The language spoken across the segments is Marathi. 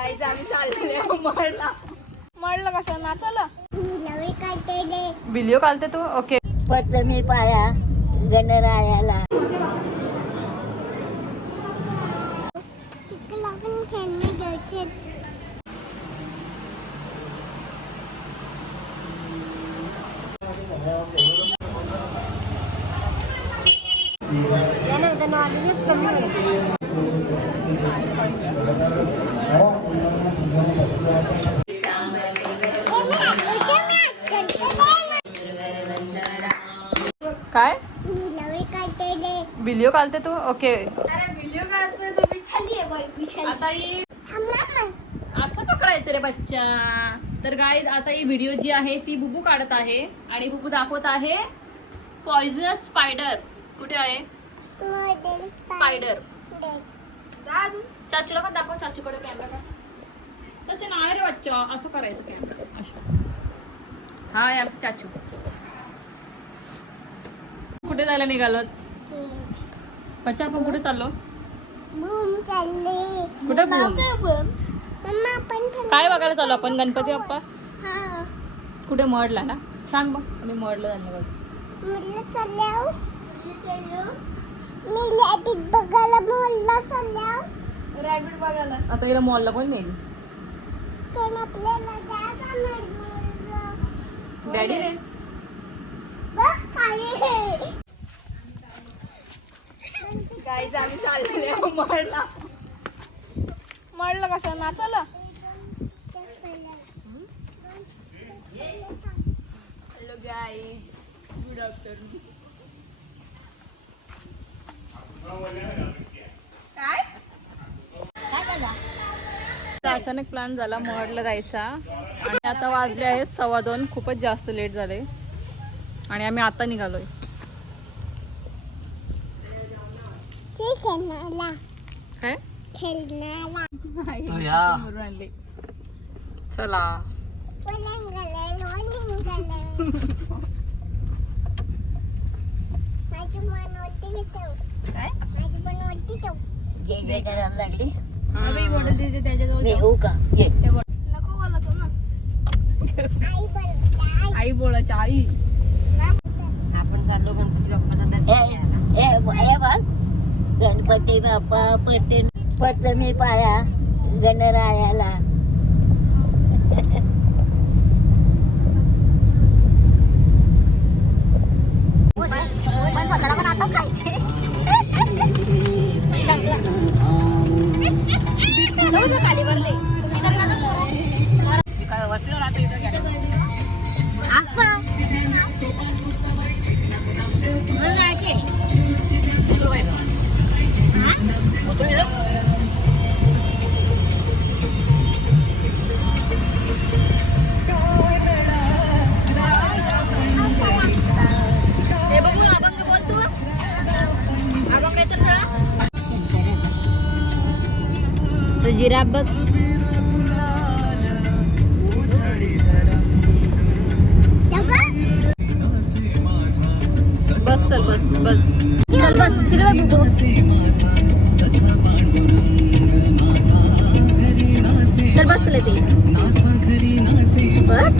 गाईज आम्ही चाललेलो मळला कशा नाचायला व्हिडिओ काढते तू ओके मी पाया गणरायाला काय व्हिडिओ काढते तू ओके आता असं पकडायचं रे बच्चा. तर गाईज आता ही व्हिडिओ जी आहे ती बुबू काढत आहे आणि बुबू दाखवत आहे पॉइझनस स्पायडर. कुठे आहे स्पायडर? चाचूला पण दाखव, चाचूकडे कॅमेरा का तसे नाही रे बच्चा, असं करायचं कॅमेरा असं. हा आहे आमचं चाचू. कुठे जायला निघालो बच्चा? आपण कुठे चाललो? कुठे काय बघायला चालू आपण? गणपती बाप्पा कुठे मडला ना? सांग बघ. आम्ही मडला झालं बघ. रॅबिट बघायला. आता हिला मॉलला पण नेली डॅडी रे. गाईज आम्ही चाललेलो मळला कशा नाचायला. Hello guys, good afternoon. काय अचानक प्लॅन झाला मॉडला जायचा आणि आता वाजले आहेत 2:15. खूपच जास्त लेट झाले आणि आम्ही आता निघालोय. काय चला आई बोलायची आई. आपण चाललो गणपती बाप्पाला दर्शन. गणपती बाप्पा मी पाया गणरायाला. खाली भरले काय वस्तू राहते जिराफ बघ. बस चल बस बस चल बस तिथे चल बस तुला ते बस.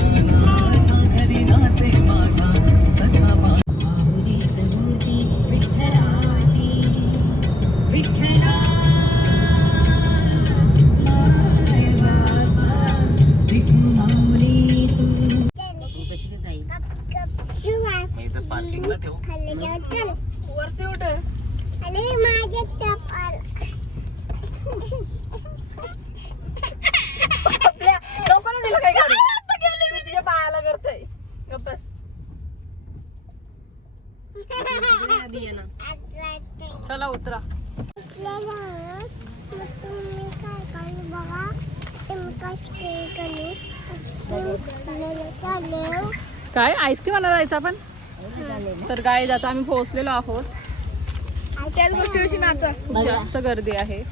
वरती उठ. लोकांना दिलं काय मी तुझ्या पायाला करतोय. बस चला उतरा. काय आईस्क्रीम आणायला जायचं आपण? तर गाईज आता आम्ही पोहोचलेलो आहोत. त्याच गोष्टीविषयी नाचा. जास्त गर्दी आहे.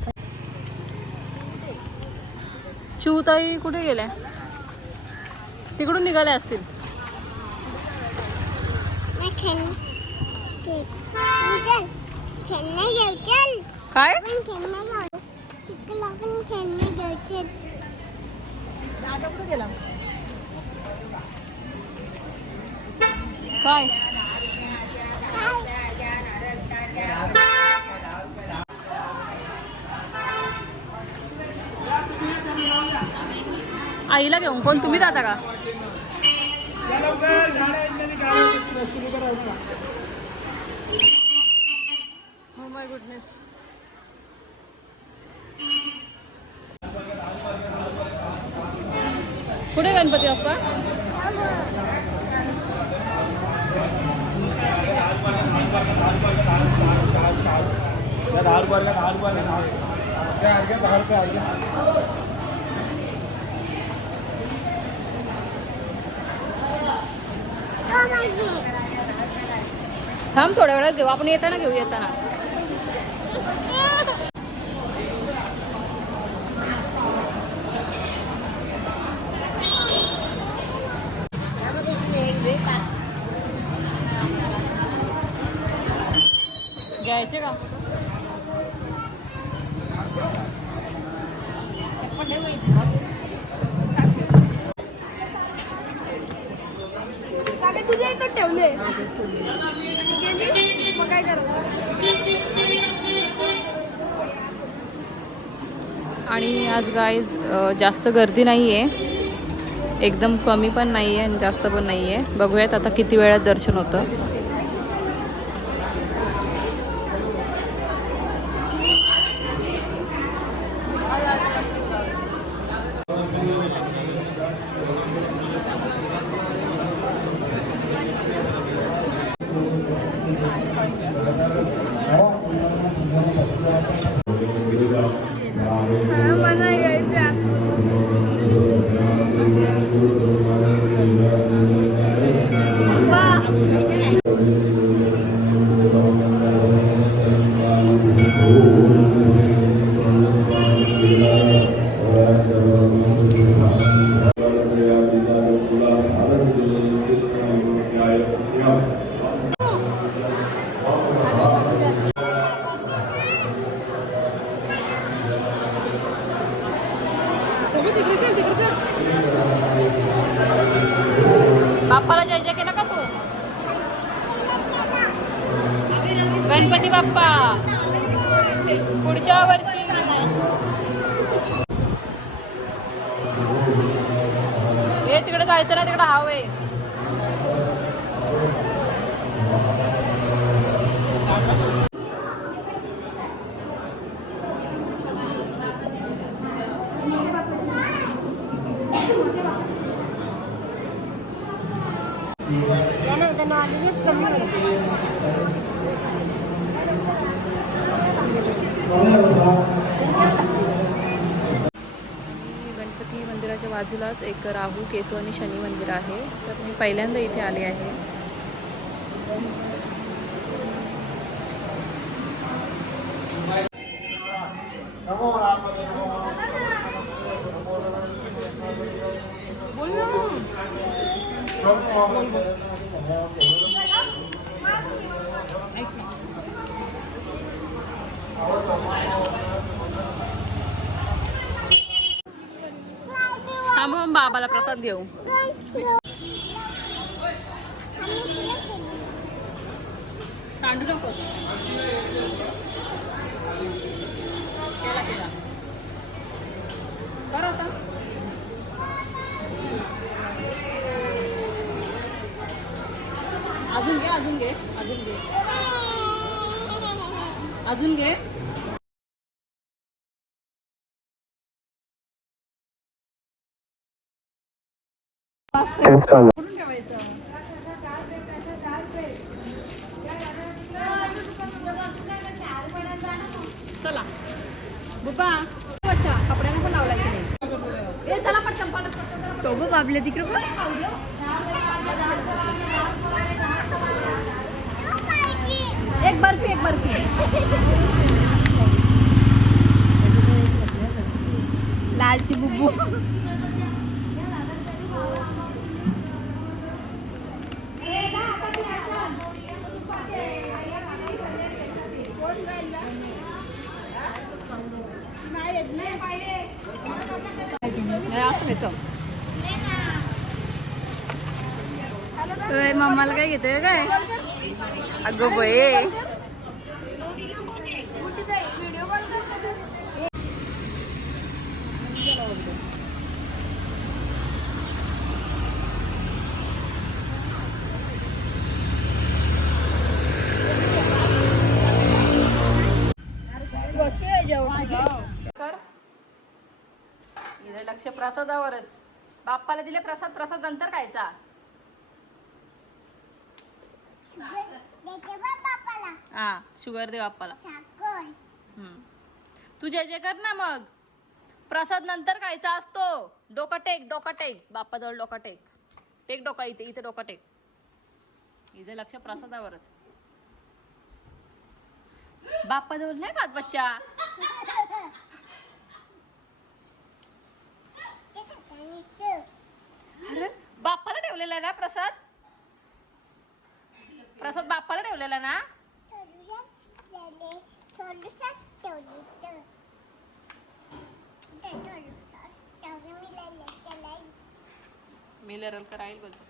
चिवताई कुठे गेल्या? तिकडून निघाल्या असतील. काय गेला काय आईला घेऊन कोण तुम्ही जाता का Oh my goodness. कुठे गणपती बाप्पा थांब थोड्या वेळात घेऊ आपण येताना घेऊ येताना घ्यायचे का तुझ्या इथं ठेवले मग काय करणार आणि आज गाईज जास्त गर्दी नाही आहे एकदम कमी पण नाही आहे आणि जास्त पण नाही आहे बघूयात आता किती वेळात दर्शन होतं मला यायचं बाप्पाला जय जय केला का तू गणपती बाप्पा पुढच्या वर्षी हे तिकडे जायचं ना तिकडे हवे आधीच कमी गणपती मंदिराच्या बाजूलाच एक राहू केतू आणि शनी मंदिर आहे तर मी पहिल्यांदा इथे आले आहे थांब बाबाला प्रसाद घेऊ तांडू नको केला केला बरं आता अजून घे अजून घे अजून घे अजून घे कुठून ठेवायचं चला बुबा अच्छा कपड्यांना पण लावलायचं नाही ए चला पटकन पटकन तो गो बाबले तिकडे पण एक बर्फी लालची बुब्बू असं येतं मम्माला काय घेतोय काय अगं बये कर इथं लक्ष प्रसादावरच बाप्पाला दिले प्रसाद प्रसाद नंतर खायचा हा शुगर दे बाप्पाला तू जे जे कर ना मग प्रसाद नंतर खायचा असतो डोका टेक बाप्पाजवळ डोका टेक डोका इथे डोका टेक इथे लक्ष प्रसादावरच बाप्पाजवळ नाही खात बच्चा अरे बाप्पाला ठेवलेला ना प्रसाद बाप्पाला ठेवलेला ना मिलरल करायला बोलतो